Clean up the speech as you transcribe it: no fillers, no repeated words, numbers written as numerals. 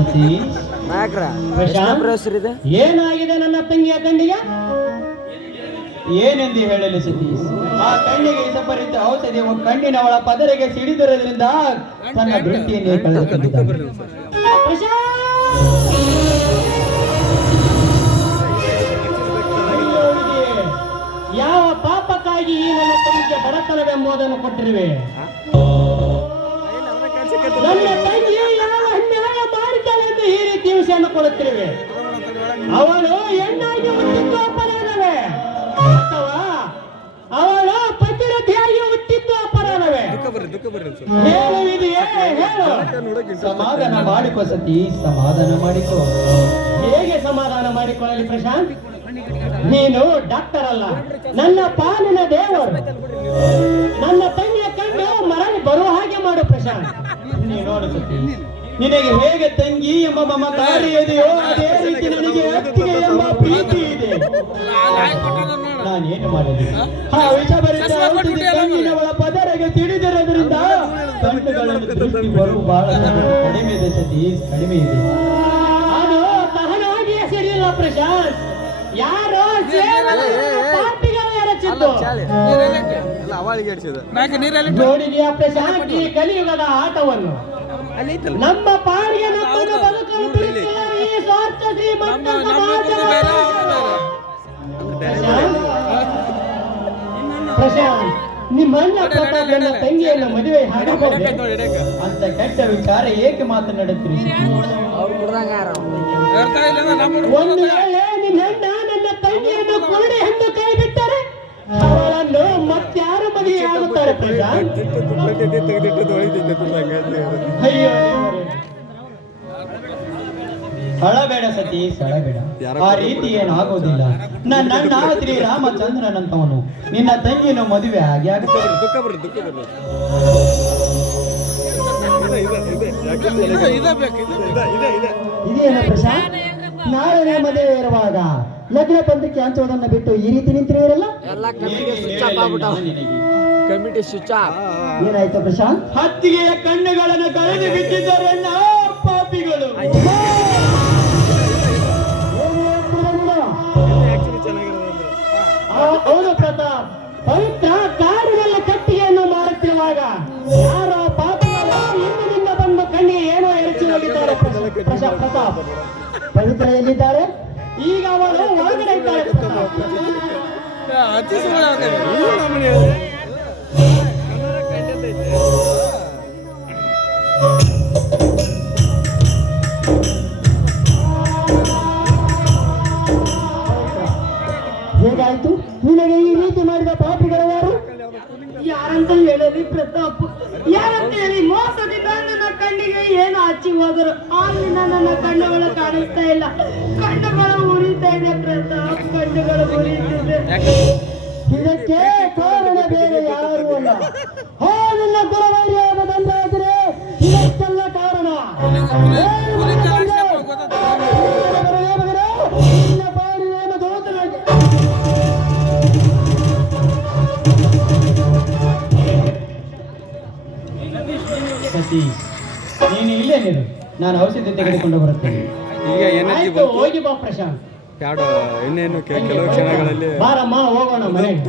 ಸತೀಶ್ ಏನಾಗಿದೆ ನನ್ನ ತಂಗಿಯ ಕಣ್ಣಿಗೆ? ಏನೆಂದು ಹೇಳಲು ಸತೀಶ್? ಆ ಕಣ್ಣಿಗೆ ವಿಷಪರಿತ ಔಷಧಿ ಕಣ್ಣಿನವಳ ಪದರಿಗೆ ಸಿಡಿದಿರೋದ್ರಿಂದ ತನ್ನ ದೃಷ್ಟಿಯನ್ನೇ ಕಳೆದುಕೊಂಡಿದ್ದಾನೆ. ಯಾವ ಪಾಪಕ್ಕಾಗಿ ಈ ನನ್ನ ತಂಗಿಗೆ ಬಡತನವೆಂಬುದನ್ನು ಕೊಟ್ಟಿರುವೆ? ನನ್ನ ತಂಗಿ ಯಾವ ಅನ್ಯಾಯ ಮಾಡಿದ್ದಾಳೆ ಎಂದು ಈ ರೀತಿ ವಿಷಯನ್ನು ಕೊಡುತ್ತಿರುವೆ? ಅವಳು ಹೆಣ್ಣಾಗಿ ಹುಟ್ಟಿದ್ದು ಅಪರಾಧವೇ ಅಥವಾ ಅವಳು ಪತಿರಥಿಯಾಗಿ ಹುಟ್ಟಿದ್ದು ಅಪರಾಧವೇ? ಹೇಳುವಿದೆಯೇ? ಹೇಳು. ಸಮಾಧಾನ ಮಾಡಿಕೋ ಸತಿ, ಸಮಾಧಾನ ಮಾಡಿಕೋ. ಹೇಗೆ ಸಮಾಧಾನ ಮಾಡಿಕೊಳ್ಳಲಿ ಪ್ರಶಾಂತ್? ನೀನು ಡಾಕ್ಟರ್ ಅಲ್ಲ, ನನ್ನ ಪಾಲಿನ ದೇವರು. ನನ್ನ ತಂಗಿಯ ಕಣ್ಣು ಮರಳಿ ಬರುವ ಹಾಗೆ ಮಾಡು ಪ್ರಶಾಂತ್. ನೀನು ನೋಡು ಸತಿ, ನಿನಗೆ ಹೇಗೆ ತಂಗಿ ಎಂಬ ಮಮಕಾರಿ ಇದೆಯೋ ಅದೇ ರೀತಿ ನನಗೆ ಅತ್ತಿಗೆ ಎಂಬ ಪ್ರೀತಿ ಇದೆ. ನಾನೇನು ಮಾಡಿದೆ? ಆ ವಿಷಭರಿತ ಔಷಧಿ ಕಣ್ಣಿನವಳ ಪದರಿಗೆ ತಿಳಿದಿರೋದ್ರಿಂದ ಕಣ್ಣುಗಳಲ್ಲಿ ದೃಷ್ಟಿ ಬರುವ ಬಹಳ ಕಡಿಮೆ ಇದೆ ಸತಿ, ಕಡಿಮೆ ಇದೆ. ಅದು ತಹನಾಗಿಯೇ ಸರಿಯಿಲ್ಲ ಪ್ರಶಾಂತ್. ಯಾರೋ ಪಾಪಿಗಳು ಎರಚಿದ್ದು ನೋಡಿದೆಯಾ ಪ್ರಶಾಂತ್ ಈ ಕಲಿಯುಗದ ಆಟವನ್ನು? ನಮ್ಮ ಪಾಡಿಗೆ ನಮ್ಮನ್ನು ಬದುಕಲು ಬಿಡುತ್ತಿಲ್ಲ ಈ ಸ್ವಾರ್ಥ ಶ್ರೀಮಂತ ಸಮಾಜ. ಪ್ರಶಾಂತ್, ನಿಮ್ಮಣ್ಣ ಪ್ರತಾಪ್ ನನ್ನ ತಂಗಿಯನ್ನು ಮದುವೆ ಆಗಬಹುದು ಅಂತ ಕೆಟ್ಟ ವಿಚಾರ ಏಕೆ ಮಾತನಾಡುತ್ತೀರಿ? ಒಂದು ವೇಳೆ ನಿನ್ನಣ್ಣ ನನ್ನ ತಂಗಿಯನ್ನು ಕೊರಡೆ ಎಂದು ಕೈ ಬಿಟ್ಟರೆ ಅವಳನ್ನು ಮತ್ತಾರು ಮದುವೆ ಆಗುತ್ತಾರೆ ಪ್ರಶಾಂತ್. ಅಯ್ಯೋ, ಅಳಬೇಡ ಸತೀಶ್, ಅಳಬೇಡ. ಆ ರೀತಿ ಏನಾಗೋದಿಲ್ಲ. ನನ್ನ ಶ್ರೀ ರಾಮಚಂದ್ರನಂತವನು ನಿನ್ನ ತಂಗಿಯನ್ನು ಮದುವೆ ಆಗಿ ಆಗುತ್ತದೆ. ಇದೇನು ಪ್ರಶಾಂತ್? ನಾಳೆ ಮದುವೆ ಇರುವಾಗ ಲಗ್ನ ಪಂದ್ಯಕ್ಕೆ ಹಂಚೋದನ್ನ ಬಿಟ್ಟು ಈ ರೀತಿ ನಿಂತಿರಲ್ಲ? Committee switch off. ಏನಾಯ್ತು ಪ್ರಶಾಂತ್? ಹತ್ತಿಗೆಯ ಕಣ್ಣುಗಳನ್ನು ಕಳೆದು ಬಿಟ್ಟಿದ್ದಾರೆ ಪಾಪಿಗಳು. ಹೌದು ಪ್ರತಾಪ್, ಪವಿತ್ರ ಕಾಡಿನಲ್ಲಿ ಕಟ್ಟಿಗೆಯನ್ನು ಮಾಡುತ್ತಿರುವಾಗ ಯಾರೋ ಪಾಪಿಗಳು ಹಿಂದಿನಿಂದ ಬಂದು ಕಣ್ಣಿಗೆ ಏನೋ ಎರಚಿ ಹೋಗಿದ್ದಾರೆ. ಪ್ರತಾಪ್, ಪವಿತ್ರ ಎಲ್ಲಿದ್ದಾರೆ? ಈಗ ಅವಳು ಒಳಗಡೆ ಇದ್ದಾರೆ. ಹೇಗಾಯ್ತು? ನಿನಗೆ ಈ ರೀತಿ ಮಾಡಿದ ಪಾಪಿಗಳು ಯಾರು? ಯಾರಂತ ಹೇಳಲಿ ಪ್ರತಾಪ್? ಯಾರಂತ ಹೇಳಿ? ಮೋಸದಿಂದ ನನ್ನ ಕಣ್ಣಿಗೆ ಏನು ಹಚ್ಚಿ ಹೋದರು. ಆದ್ರಿಂದ ನನ್ನ ಕಣ್ಣುಗಳು ಕಾಣಿಸ್ತಾ ಇಲ್ಲ. ಕಣ್ಣುಗಳು ಉರಿತಾ ಇದೆ ಪ್ರತಾಪ್, ಕಣ್ಣುಗಳು ಉರಿತಿದೆ. ಇದಕ್ಕೆ ಕಾರಣ ಬೇರೆ ಯಾರು ಅಲ್ಲ, ನನ್ನ ಗುರವೈರ್ಯಾದ ದಂಡಾದರೆ ಇದಕ್ಕೆಲ್ಲ ಕಾರಣ. ಸತೀಶ್, ನೀನು ಇಲ್ಲೇ ನೀನು, ನಾನು ಔಷಧಿ ತೆಗೆದುಕೊಂಡು ಬರುತ್ತೇನೆ. ಈಗ ಹೋಗಿ ಬಾ ಪ್ರಶಾಂತ್. ಇನ್ನೇನು ಕೆಲವು ಕ್ಷಣಗಳಲ್ಲಿ ಬಾರಮ್ಮ, ಹೋಗೋಣ ಮನೆಗೆ.